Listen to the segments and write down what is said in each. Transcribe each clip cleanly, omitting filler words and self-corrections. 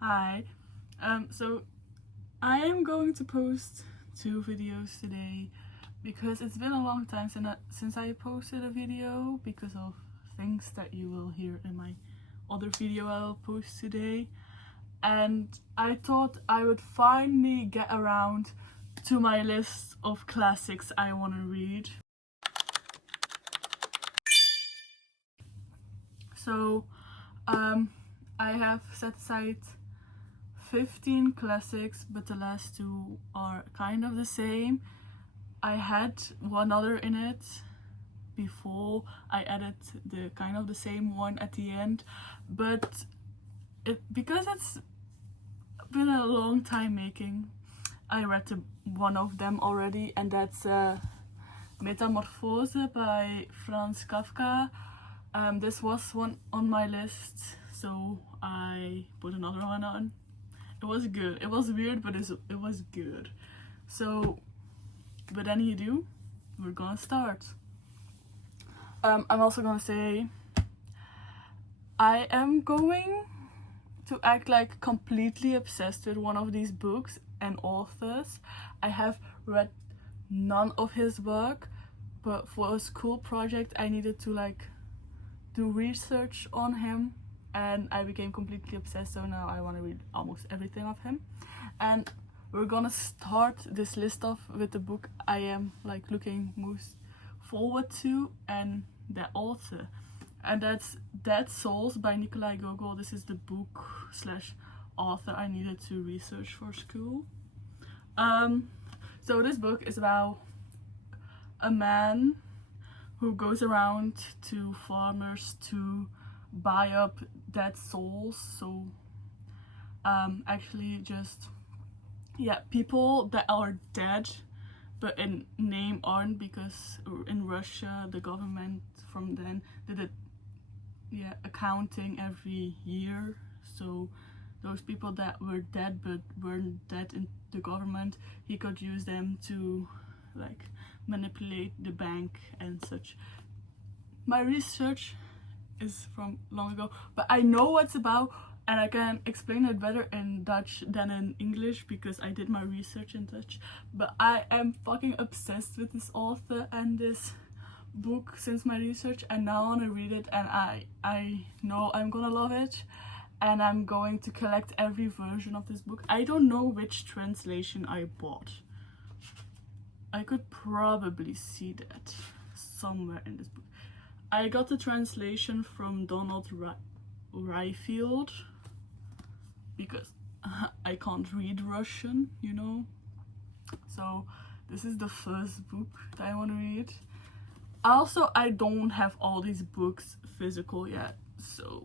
Hi. So I am going to post 2 videos today because it's been a long time since I posted a video because of things that you will hear in my other video I'll post today. And I thought I would finally get around to my list of classics I want to read. So I have set aside 15 classics, but the last 2 are kind of the same. I had one other in it before I added the kind of the same one at the end, but because it's been a long time making, I read one of them already, and that's Metamorphose by Franz Kafka. This was one on my list, so I put another one on. It was good. It was weird, but it was good. So, without any ado, we're gonna start. I'm also gonna say I am going to act like completely obsessed with one of these books and authors. I have read none of his work, but for a school project I needed to do research on him, and I became completely obsessed, so now I want to read almost everything of him. And we're gonna start this list off with the book I am looking most forward to, and the author, and that's Dead Souls by Nikolaij Gogol. This is the book / author I needed to research for school. So this book is about a man who goes around to farmers to buy up dead souls. So actually just people that are dead but in name aren't, because in Russia the government from then did accounting every year. So those people that were dead but weren't dead in the government, he could use them to manipulate the bank and such. My research is from long ago, but I know what it's about, and I can explain it better in Dutch than in English because I did my research in Dutch. But I am fucking obsessed with this author and this book since my research, and now I want to read it, and I know I'm gonna love it, and I'm going to collect every version of this book. I don't know which translation I bought. I could probably see that somewhere in this book. I got the translation from Donald Rayfield because I can't read Russian, you know. So this is the first book that I want to read. Also, I don't have all these books physical yet, so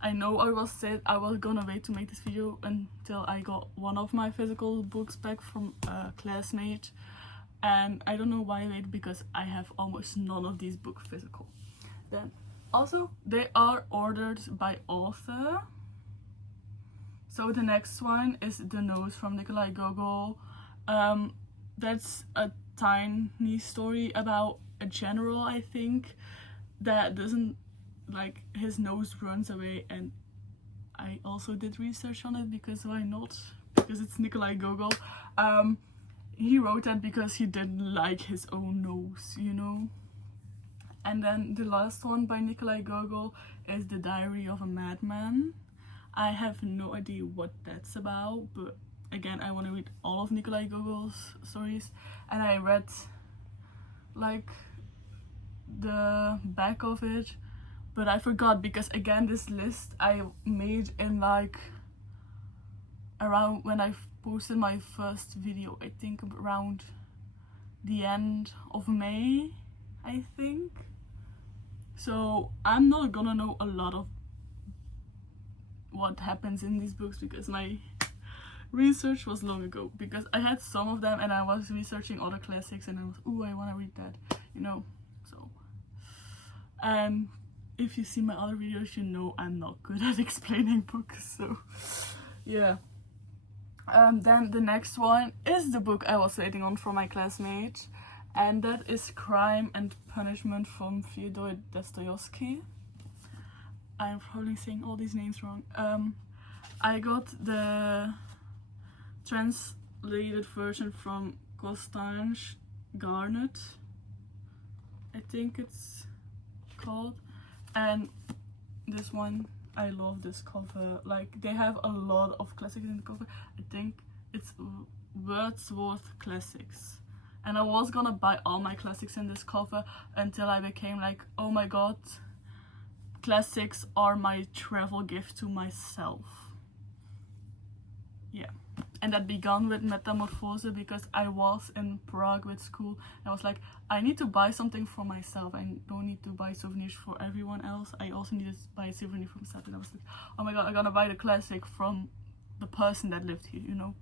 I know I was gonna wait to make this video until I got one of my physical books back from a classmate, and I don't know why I waited because I have almost none of these books physical. Then also they are ordered by author. So the next one is The Nose from Nikolaij Gogol. That's a tiny story about a general, I think, that doesn't his nose runs away, and I also did research on it because why not? Because it's Nikolaij Gogol. He wrote that because he didn't like his own nose, you know. And then the last one by Nikolaij Gogol is The Diary of a Madman. I have no idea what that's about, but again, I want to read all of Nikolaij Gogol's stories, and I read the back of it, but I forgot because again this list I made in around when I posted my first video, I think around the end of May, I think. So I'm not gonna know a lot of what happens in these books because my research was long ago, because I had some of them and I was researching other classics and I was, ooh, I want to read that, you know. So if you see my other videos, you know I'm not good at explaining books, so yeah. Then the next one is the book I was waiting on from my classmate, and that is Crime and Punishment from Fyodor Dostoevsky. I'm probably saying all these names wrong. I got the translated version from Constance Garnet, I think it's called, and this one, I love this cover. Like, they have a lot of classics in the cover. I think it's Wordsworth classics, and I was gonna buy all my classics in this cover until I became like, oh my god, classics are my travel gift to myself. Yeah. And that began with Metamorphose because I was in Prague with school. I was like, I need to buy something for myself. I don't need to buy souvenirs for everyone else. I also need to buy a souvenir for myself. And I was like, oh my god, I'm gonna buy the classic from the person that lived here, you know?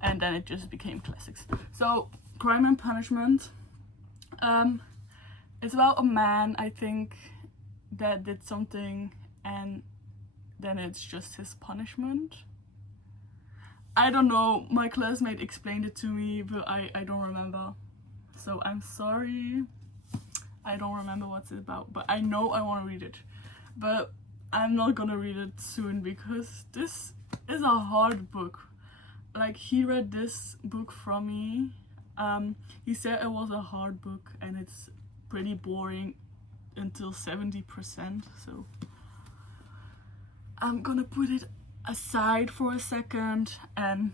And then it just became classics. So, Crime and Punishment. It's about a man, I think, that did something and then it's just his punishment. I don't know, my classmate explained it to me, but I don't remember. So I'm sorry, I don't remember what's it about, but I know I want to read it. But I'm not gonna read it soon because this is a hard book. Like, he read this book from me. He said it was a hard book and it's pretty boring until 70%, so I'm gonna put it aside for a second and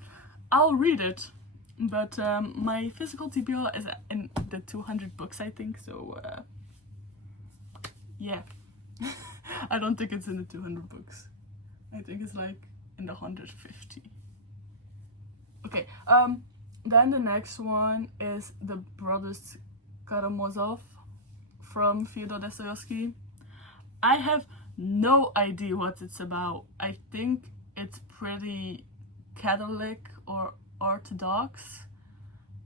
I'll read it, but my physical TBR is in the 200 books, I think, so yeah. I don't think it's in the 200 books. I think it's like in the 150. Okay, then the next one is The Brothers Karamazov from Fyodor Dostoevsky. I have no idea what it's about. I think it's pretty Catholic or Orthodox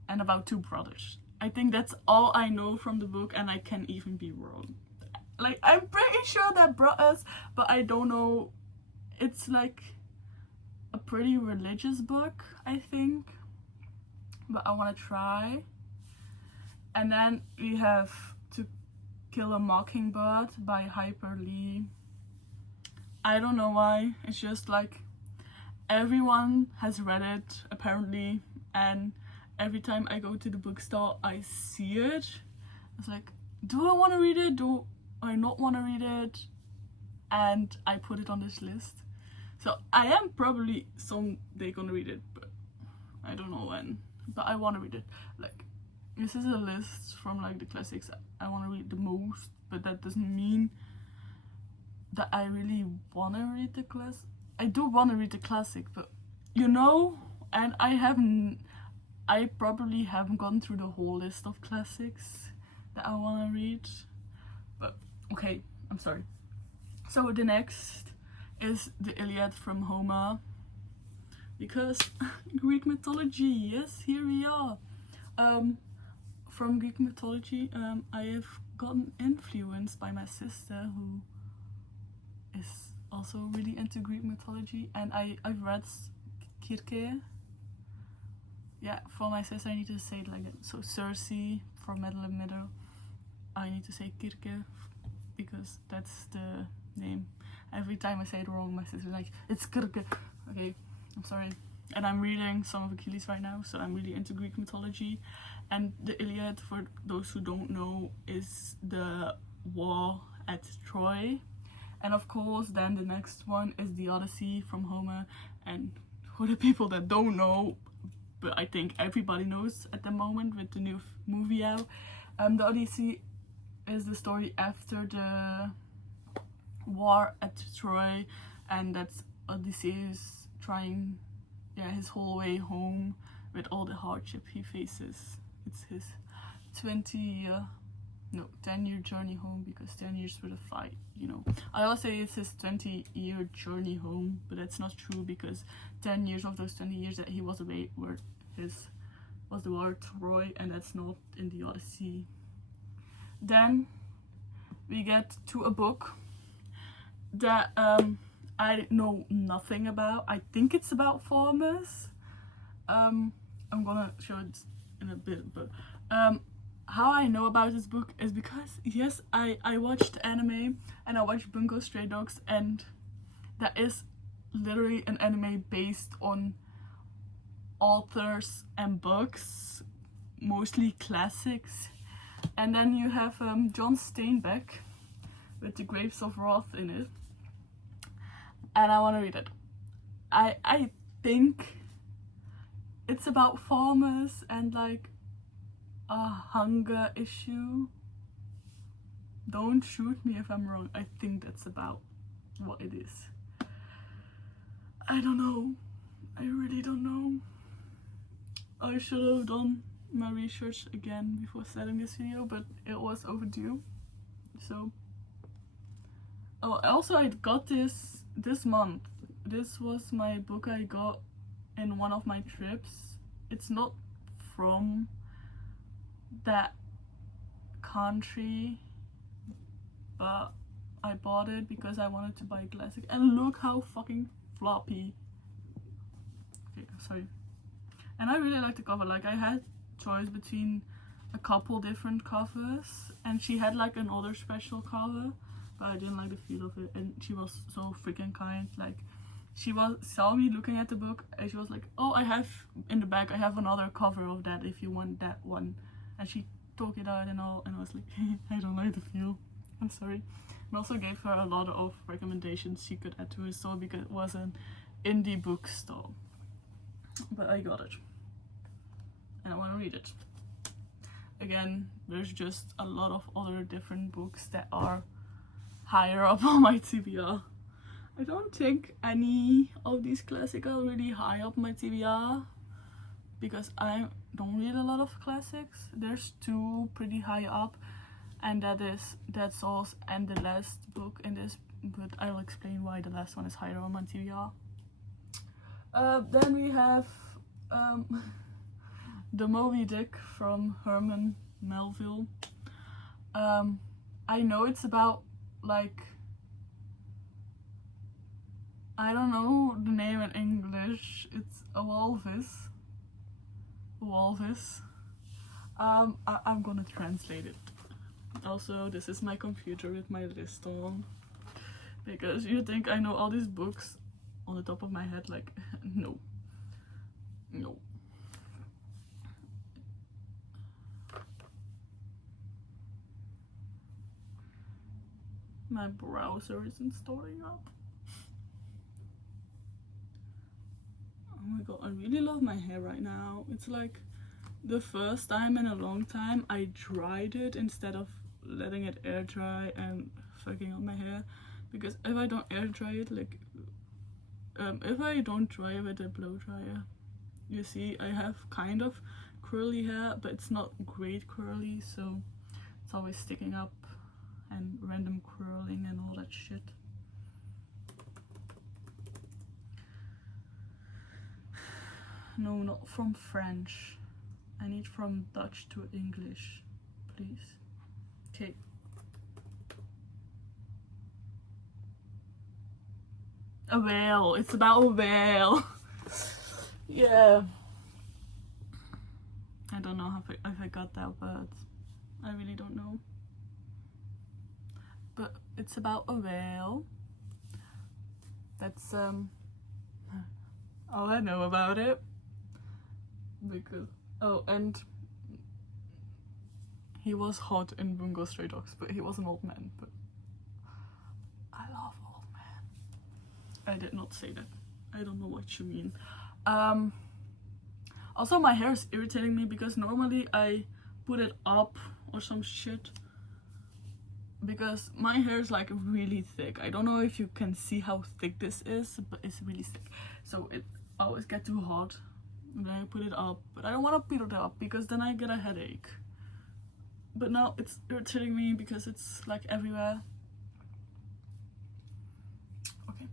and about two brothers. I think that's all I know from the book, and I can even be wrong. Like, I'm pretty sure they're brothers, but I don't know. It's like a pretty religious book, I think, but I want to try. And then we have To Kill a Mockingbird by Harper Lee. I don't know why, it's just like everyone has read it apparently, and every time I go to the bookstore I see it. It's like, do I want to read it? Do I not want to read it? And I put it on this list. So I am probably someday gonna read it, but I don't know when. But I want to read it. Like, this is a list from like the classics I want to read the most, but that doesn't mean that I really want to read the class. I do want to read the classic, but you know, and I probably haven't gone through the whole list of classics that I want to read. But okay, I'm sorry. So the next is the Iliad from Homer, because Greek mythology, yes, here we are. From Greek mythology, I have gotten influenced by my sister, who is also really into Greek mythology, and I've read Kirke. Yeah, for my sister I need to say it like that. So Circe from Madeline Middle, I need to say Kirke because that's the name. Every time I say it wrong, my sister's like, it's Kirke. Okay, I'm sorry. And I'm reading some of Achilles right now, so I'm really into Greek mythology. And the Iliad, for those who don't know, is the war at Troy. And of course, then the next one is the Odyssey from Homer. And for the people that don't know, but I think everybody knows at the moment with the new movie out, the Odyssey is the story after the war at Troy, and that's Odysseus trying his whole way home with all the hardship he faces. It's his 10-year journey home, because 10 years with a fight, you know. I always say it's his 20-year journey home, but that's not true, because 10 years of those 20 years that he was away was the war at Troy, and that's not in the Odyssey. Then we get to a book that I know nothing about. I think it's about farmers. I'm gonna show it in a bit, but how I know about this book is because, yes, I watched anime and I watched Bungo Stray Dogs, and that is literally an anime based on authors and books, mostly classics. And then you have John Steinbeck with The Grapes of Wrath in it. And I want to read it. I think it's about farmers and like a hunger issue. Don't shoot me if I'm wrong. I think that's about what it is. I don't know. I really don't know. I should have done my research again before starting this video, but it was overdue. So, oh, also I got this month. This was my book I got in one of my trips. It's not from that country, but I bought it because I wanted to buy a classic. And look how fucking floppy. Okay, sorry. And I really like the cover. Like, I had choice between a couple different covers, and she had like another special cover, but I didn't like the feel of it. And she was so freaking kind. Like, she saw me looking at the book and she was like, oh, I have in the back, I have another cover of that if you want that one. And she took it out and all, and I was like, I don't like the feel, I'm sorry. And also gave her a lot of recommendations she could add to her store because it was an indie bookstore. But I got it and I want to read it. Again, there's just a lot of other different books that are higher up on my TBR. I don't think any of these classics are really high up my TBR because I don't read a lot of classics. There's two pretty high up, and that is Dead Souls and the last book in this, but I'll explain why the last one is higher on my TBR. Then we have the Moby Dick from Herman Melville. I know it's about like, I don't know the name in English. It's a walrus. I'm gonna translate it. Also, this is my computer with my list on, because you think I know all these books on the top of my head. Like, no. My browser isn't starting up. Oh my god, I really love my hair right now. It's like the first time in a long time I dried it instead of letting it air dry and fucking up my hair. Because if I don't air dry it, like if I don't dry it with a blow dryer, you see I have kind of curly hair, but it's not great curly, so it's always sticking up and random curling and all that shit. No, not from French. I need from Dutch to English, please. Okay. A whale. It's about a whale. Yeah. I don't know if I got that, but I really don't know. But it's about a whale. That's all I know about it. Because and he was hot in Bungo Stray Dogs, but he was an old man. But I love old men. I did not say that. I don't know what you mean. Also, my hair is irritating me because normally I put it up or some shit, because my hair is like really thick. I don't know if you can see how thick this is, but it's really thick, so it always gets too hot when I put it up. But I don't want to put it up because then I get a headache. But now it's irritating me because it's like everywhere. Okay.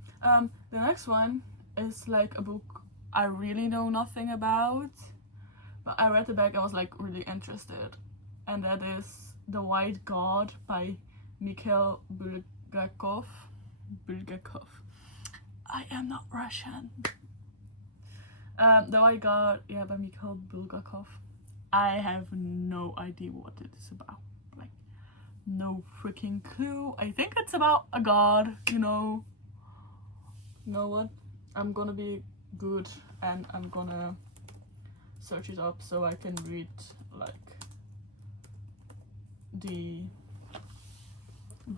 The next one is like a book I really know nothing about, but I read the back and was like really interested, and that is The White God by Mikhail Bulgakov. I am not Russian. The White God, yeah, by Mikhail Bulgakov. I have no idea what it is about. Like, no freaking clue. I think it's about a god, you know. You know what? I'm gonna be good and I'm gonna search it up so I can read like the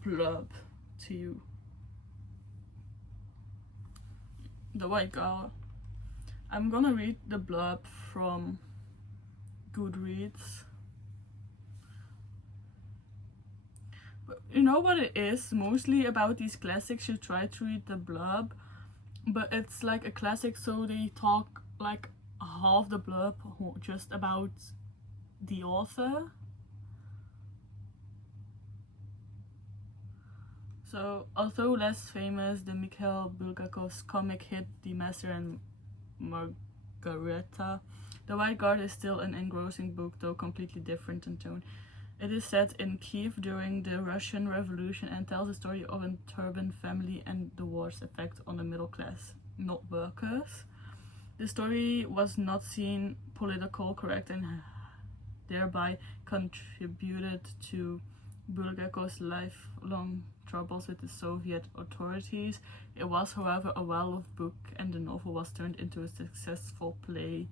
blurb to you. The White Girl. I'm gonna read the blurb from Goodreads. But you know what it is? Mostly about these classics, you try to read the blurb, but it's like a classic, so they talk like half the blurb just about the author. So, although less famous, the Mikhail Bulgakov's comic hit The Master and Margareta, The White Guard is still an engrossing book, though completely different in tone. It is set in Kiev during the Russian Revolution and tells the story of a turbaned family and the war's effect on the middle class, not workers. The story was not seen political correct and thereby contributed to Bulgakov's lifelong troubles with the Soviet authorities. It was, however, a well-loved book, and the novel was turned into a successful play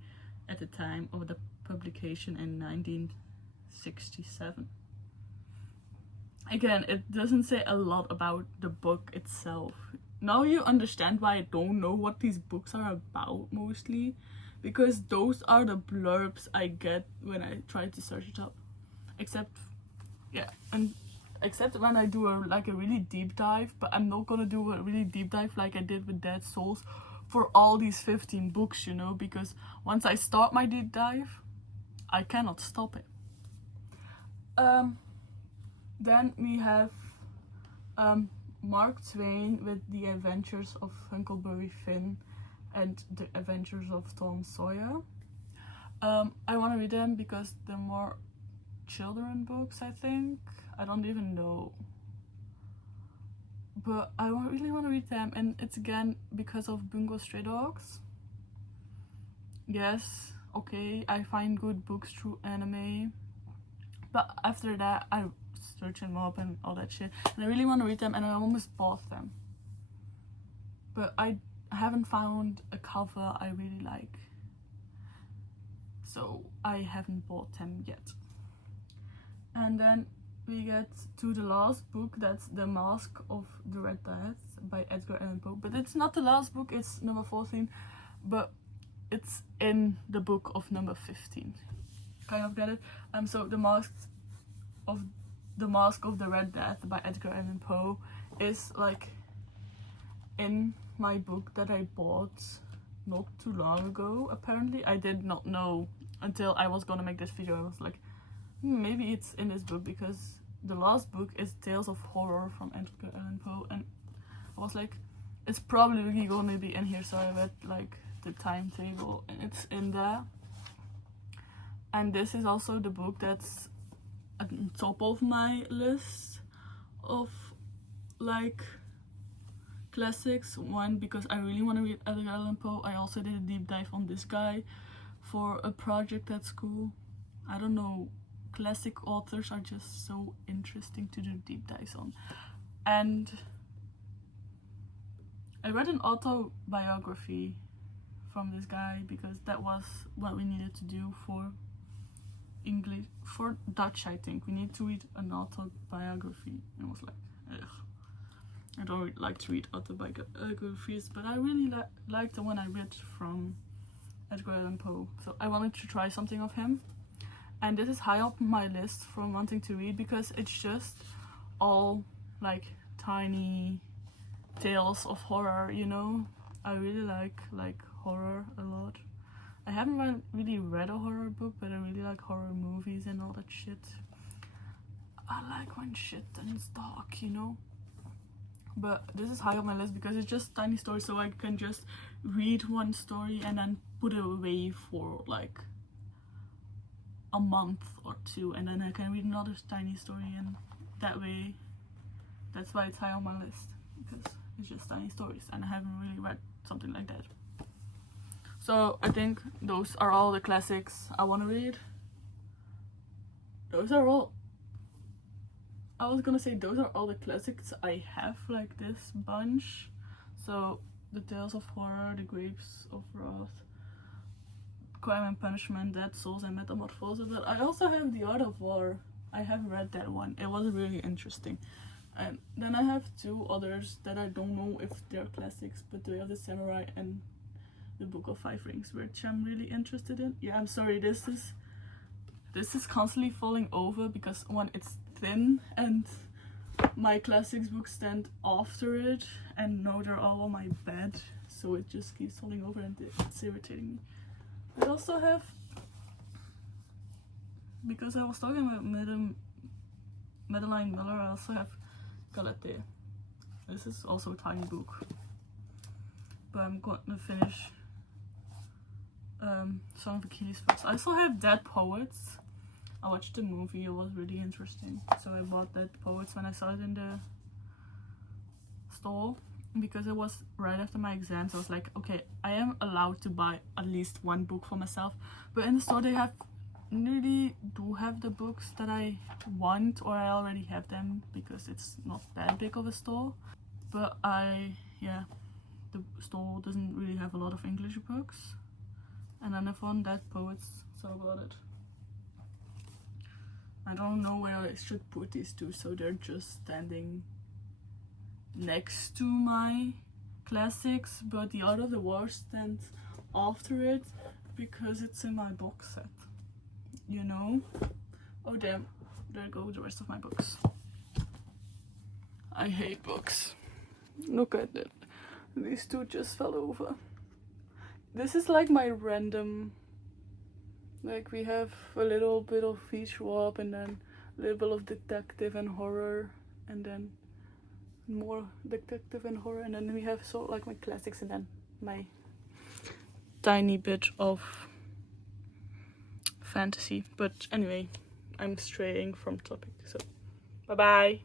at the time of the publication in 1967. Again, it doesn't say a lot about the book itself. Now you understand why I don't know what these books are about mostly, because those are the blurbs I get when I try to search it up. Except when I do a really deep dive, but I'm not gonna do a really deep dive like I did with Dead Souls for all these 15 books, you know, because once I start my deep dive, I cannot stop it. Then we have Mark Twain with The Adventures of Huckleberry Finn and The Adventures of Tom Sawyer. I want to read them because they're more children books, I think. I don't even know. But I really want to read them, and it's again because of Bungo Stray Dogs. Yes, okay, I find good books through anime. But after that, I search them up and all that shit. And I really want to read them, and I almost bought them. But I haven't found a cover I really like. So I haven't bought them yet. And then we get to the last book, that's The Mask of the Red Death by Edgar Allen Poe. But it's not the last book, it's number 14. But it's in the book of number 15. Kind of get it? So The Mask of the Red Death by Edgar Allan Poe is like in my book that I bought not too long ago. Apparently I did not know until I was gonna make this video. I was like, maybe it's in this book, because the last book is Tales of Horror from Edgar Allan Poe, and I was like, it's probably gonna be in here. So I read like the timetable and it's in there. And this is also the book that's at the top of my list of like classics. One, because I really want to read Edgar Allan Poe. I also did a deep dive on this guy for a project at school. I don't know, classic authors are just so interesting to do deep dives on. And I read an autobiography from this guy because that was what we needed to do for English, for Dutch I think. We need to read an autobiography, and I was like, ugh. I don't really like to read autobiographies, but I really liked the one I read from Edgar Allan Poe, so I wanted to try something of him. And this is high up my list from wanting to read, because it's just all like tiny tales of horror, you know. I really like horror a lot. I haven't really read a horror book, but I really like horror movies and all that shit. I like when shit turns dark, you know. But this is high on my list because it's just tiny stories, so I can just read one story and then put it away for like a month or two, and then I can read another tiny story, and that way, that's why it's high on my list, because it's just tiny stories and I haven't really read something like that. So I think those are all the classics I want to read. Those are all the classics I have, like this bunch. So The Tales of Horror, The Grapes of Wrath, Crime and Punishment, Dead Souls, and Metamorphosis. But I also have The Art of War. I have read that one. It was really interesting. And then I have two others that I don't know if they're classics, but Way of the Samurai and The Book of Five Rings, which I'm really interested in. Yeah, I'm sorry, this is constantly falling over because one, it's thin and my classics books stand after it, and now they're all on my bed, so it just keeps falling over and it's irritating me. I also have, because I was talking about Madeline Miller, I also have Galate. This is also a tiny book, but I'm going to finish Song of Achilles first. I also have Dead Poets. I watched the movie, it was really interesting, so I bought Dead Poets when I saw it in the store, because it was right after my exams. I was like, okay, I am allowed to buy at least one book for myself, but in the store they really do have the books that I want, or I already have them because it's not that big of a store. But the store doesn't really have a lot of English books, and then I found Dead Poets, so I bought it. I don't know where I should put these two, so they're just standing next to my classics, but The Art of the War stands after it because it's in my box set, you know? Oh damn, there go the rest of my books. I hate books. Look at it. These two just fell over. This is like my random, like we have a little bit of visual up, and then a little bit of detective and horror, and then more detective and horror, and then we have sort of like my classics, and then my tiny bit of fantasy. But anyway, I'm straying from topic, so bye bye.